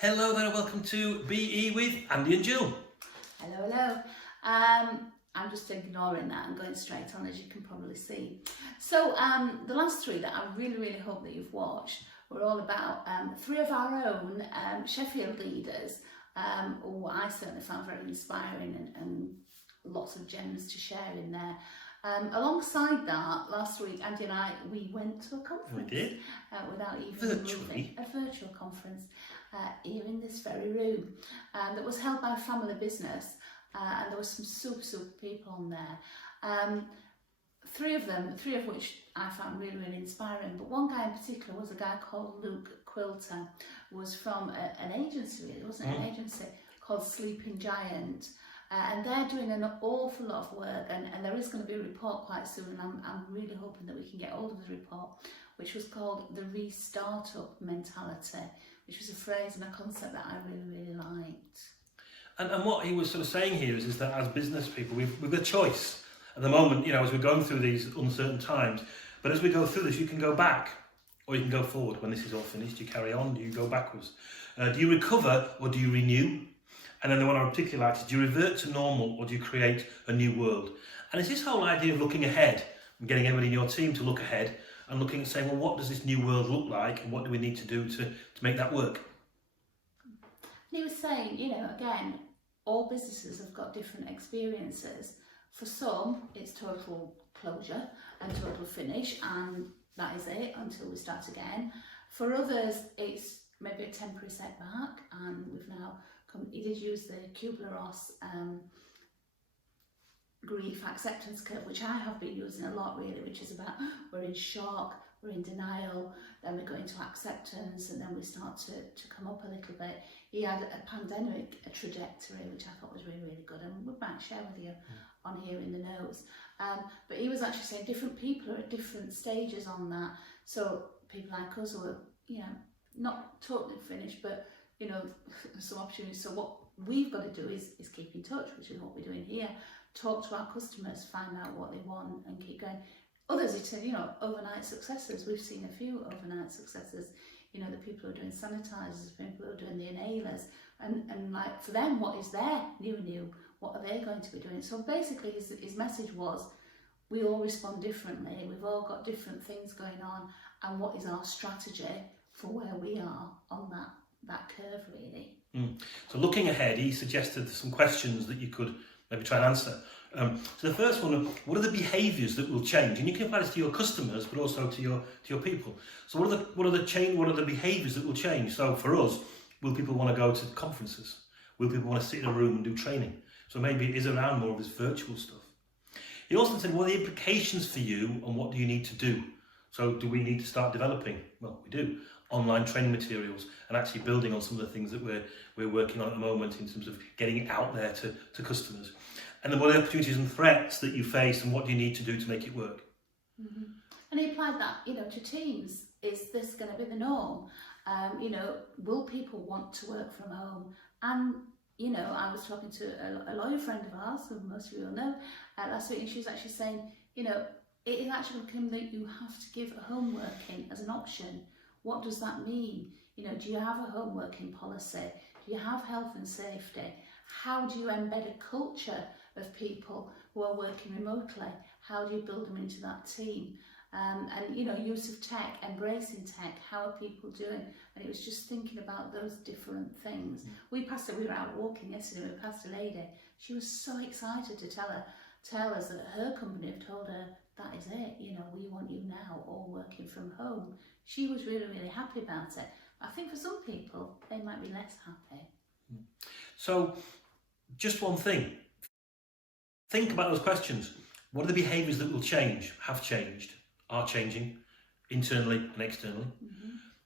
Hello there and welcome to BE with Andy and Jill. Hello, hello. I'm just ignoring that and going straight on, as you can probably see. So the last three that I really hope that you've watched were all about three of our own Sheffield leaders, who I certainly found very inspiring and lots of gems to share in there. Alongside that, last week Andy and I, we went to a conference. We did. Without even Virtually. moving. A virtual conference here in this very room that was held by a family business, and there were some super people on there. Three of which I found really inspiring, but one guy in particular was a guy called Luke Quilter, was from an agency, really, wasn't it? An agency called Sleeping Giant. And they're doing an awful lot of work, and there is going to be a report quite soon, and I'm really hoping that we can get hold of the report, which was called the Restart-Up Mentality, which was a phrase and a concept that I really liked. And what he was sort of saying here is that as business people, we've got a choice at the moment, you know, as we're going through these uncertain times. But as we go through this, you can go back or you can go forward. When this is all finished, you carry on, you go backwards. Do you recover or do you renew? And then the one I particularly liked is, do you revert to normal or do you create a new world? And it's this whole idea of looking ahead and getting everybody in your team to look ahead and looking and saying, well, what does this new world look like and what do we need to do to make that work? And he was saying, you know, again, all businesses have got different experiences. For some, it's total closure and total finish, and that is it until we start again. For others, it's maybe a temporary setback, and we've now he did use the Kubler-Ross grief acceptance curve, which I have been using a lot really, which is about we're in shock, we're in denial, then we go into acceptance, and then we start to come up a little bit. He had a pandemic trajectory, which I thought was really good, and we might share with you on here in the notes. But he was actually saying different people are at different stages on that. So people like us who are, you know, not totally finished, but you know, some opportunities. So what we've got to do is keep in touch, which is what we're doing here. Talk to our customers, find out what they want, and keep going. Others, it's, you know, overnight successes. We've seen a few overnight successes. You know, the people who are doing sanitizers, the people who are doing the inhalers, and like for them, what is their new? What are they going to be doing? So basically, his message was, we all respond differently. We've all got different things going on, and what is our strategy for where we are on that curve, really. So looking ahead, he suggested some questions that you could maybe try and answer. So the first one, what are the behaviours that will change? And you can apply this to your customers, but also to your people. So what are the behaviours that will change? So for us, will people want to go to conferences? Will people want to sit in a room and do training? So maybe it is around more of this virtual stuff. He also said, what are the implications for you and what do you need to do? So do we need to start developing? Well, we do. Online training materials and actually building on some of the things that we're working on at the moment in terms of getting it out there to customers. And then what are the opportunities and threats that you face and what do you need to do to make it work? And he applied that, you know, to teams. Is this going to be the norm? You know, will people want to work from home? And, you know, I was talking to a lawyer friend of ours, who most of you will know, last week, and she was actually saying, you know, it is actually becoming that you have to give home working as an option. What does that mean? You know, do you have a home working policy? Do you have health and safety? How do you embed a culture of people who are working remotely? How do you build them into that team? And you know, use of tech, embracing tech, how are people doing? And it was just thinking about those different things. We were out walking yesterday, we passed a lady. She was so excited to tell us that her company have told her, that is it, you know, we want you now all working from home. She was really happy about it. I think for some people, they might be less happy. So, just one thing. Think about those questions. What are the behaviours that will change, have changed, are changing, internally and externally?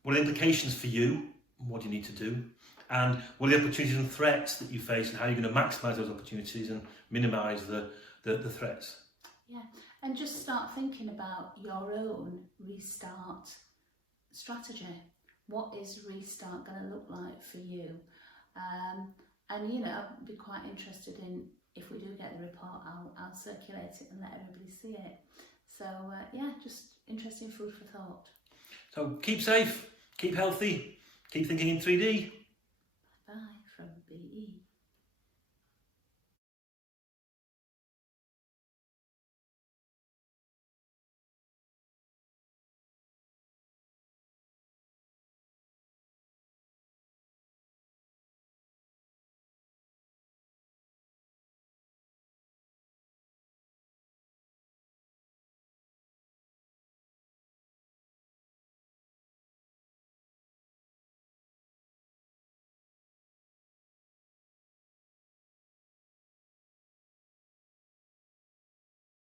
What are the implications for you? What do you need to do? And what are the opportunities and threats that you face and how you're going to maximise those opportunities and minimise the threats? Yeah, and just start thinking about your own restart strategy. What is restart going to look like for you? And you know, I'd be quite interested in, if we do get the report, I'll circulate it and let everybody see it. So yeah, just interesting food for thought. So keep safe, keep healthy, keep thinking in 3D.